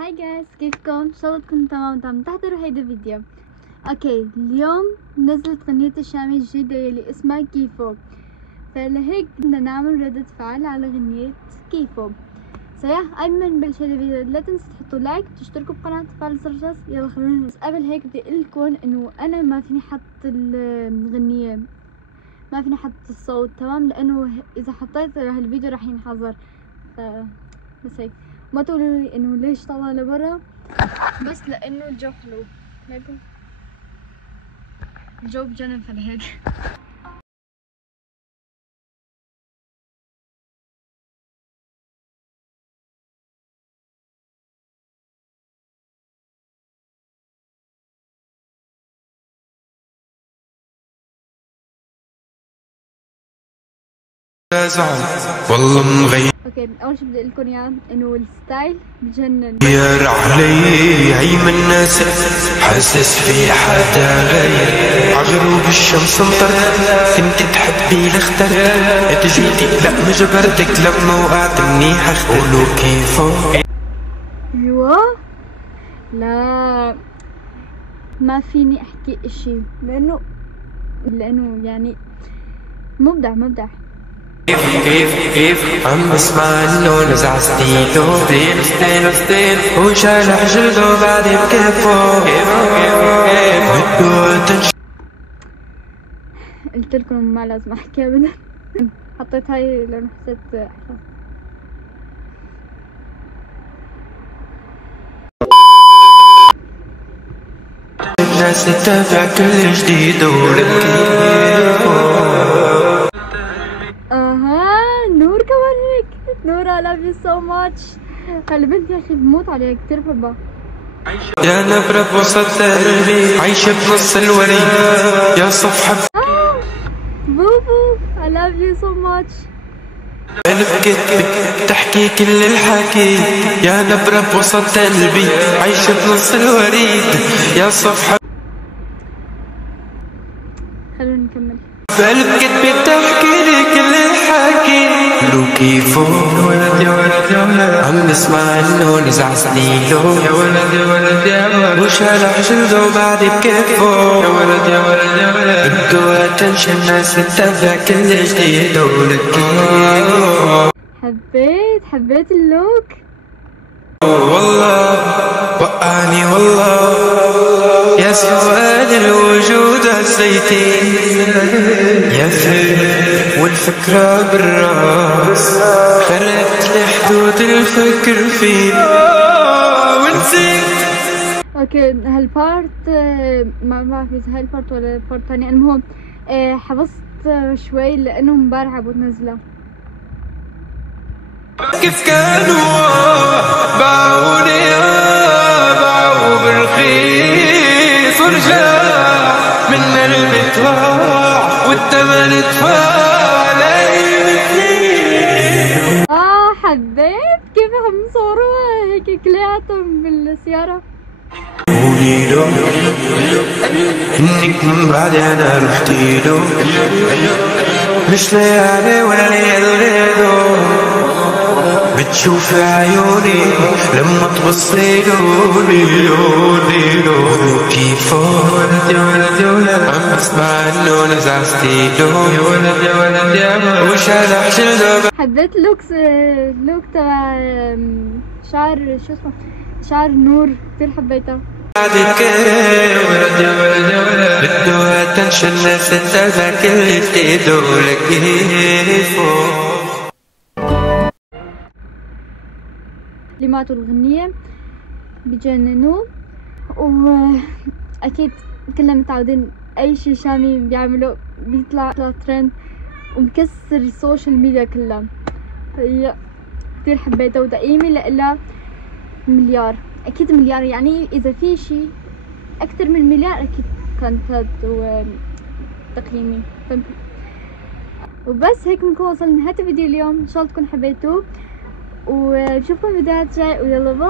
هاي جايز، كيفكم؟ ان شاء الله تكونوا تمام وعم تحضروا هيدا الفيديو. اوكي، اليوم نزلت غنية الشامي الجديدة يلي اسمها كيفو، فلهيك بدنا نعمل ردة فعل على غنية كيفو. صحيح قبل ما نبلش هيدا الفيديو لا تنسوا تحطوا لايك وتشتركوا بقناة وتفعلوا زر الجرس. يلا خلونا. بس قبل هيك بدي اقولكم انه انا ما فيني حط الغنية، ما فيني حط الصوت، تمام؟ لانه اذا حطيت هالفيديو رح ينحظر. بس هيك ما تقولوا لي انه ليش طالعه لبرا، بس لانه الجو حلو. الجو بجنن فلهيك. والله مغير. اوكي، اول شي بدي اقول لكم اياه انه الستايل بجنن. غير علي عي من الناس، حاسس في حدا غير عغروب الشمس مطر. كنت تحبي الاختر تجيتي لا ما جبرتك، لما وقعت منيح اقولوا كيفو. ايوه، لا ما فيني احكي اشي لانه يعني مبدع. كيف عم بسمع انه نزع ستيلو ستيل وشالح جلده بعدين بكيفو. قلت لكم ما لازم احكي ابدا. حطيت هاي لانه حسيت احلى. الناس تتابع كل جديد ولكيفو. نور كمان هيك. نور I love you so much. هالبنت يا اخي بموت عليها، كتير بحبها. يا نبرة بوسط قلبي عايشة بنص الوريد يا صفحة بوبو I love you so much. بكتبك تحكي كل الحكي. يا نبرة بوسط قلبي عايشة بنص الوريد يا صفحة. خلونا نكمل. بقلب كتبك تحكي لي كل الحكي. لو كيفو يا ولد يا ولد يا ولد، عم بسمع انه نزع سنينه يا ولد يا ولد يا ولد، وشالح جلده بعد بكيفو يا ولد يا ولد يا ولد. بده اتنشن الناس تتابع كل جديد ولكيفو. حبيت اللوك والله وقعني والله يا سواد الوجود هالزيتين يا فكر والفكرة بالراس، خرقت لحدود الفكر فينا ونسيت. اوكي، هالبارت ما بعرف اذا هالبارت ولا البارت الثاني. المهم حفظت شوي لانه امبارح عبود نزله. كيف كانوا باعوني باعوا بالرخيص ورجع من المدفع والثمن ادفع لي مثلي. حبيت كيف عم صوروها هيك كلياتهم بالسيارة. قولي له انك من بعد انا رحتي له، مش ليالي ولا ليالي بتشوف عيوني لما تبصي له كيفو يا ولد يا ولد، عم بسمع انه نزع ستيلو يا ولد يا ولد يا ولد، وشالح جلده. حبيت لوك تبع شعر شو اسمه، شعر نور، كتير حبيتها. بعدك يا ولد يا ولد يا ولد، بده اتنشن الناس تتابع كل جديد ولكيفو. اللي ماتوا الغنية بجننوا، واكيد كلنا متعودين اي شي شامي بيعملوا بيطلع ترند ومكسر السوشيال ميديا كلها. فهي كتير حبيتها وتقييمي لإلها مليار، اكيد مليار. يعني اذا في شي اكتر من مليار اكيد كانت هاد تقييمي. وبس هيك بنكون وصلنا لنهاية الفيديو اليوم. ان شاء الله تكونوا حبيتوه وبشوفكم فيديوهات جاي، ويلا باي.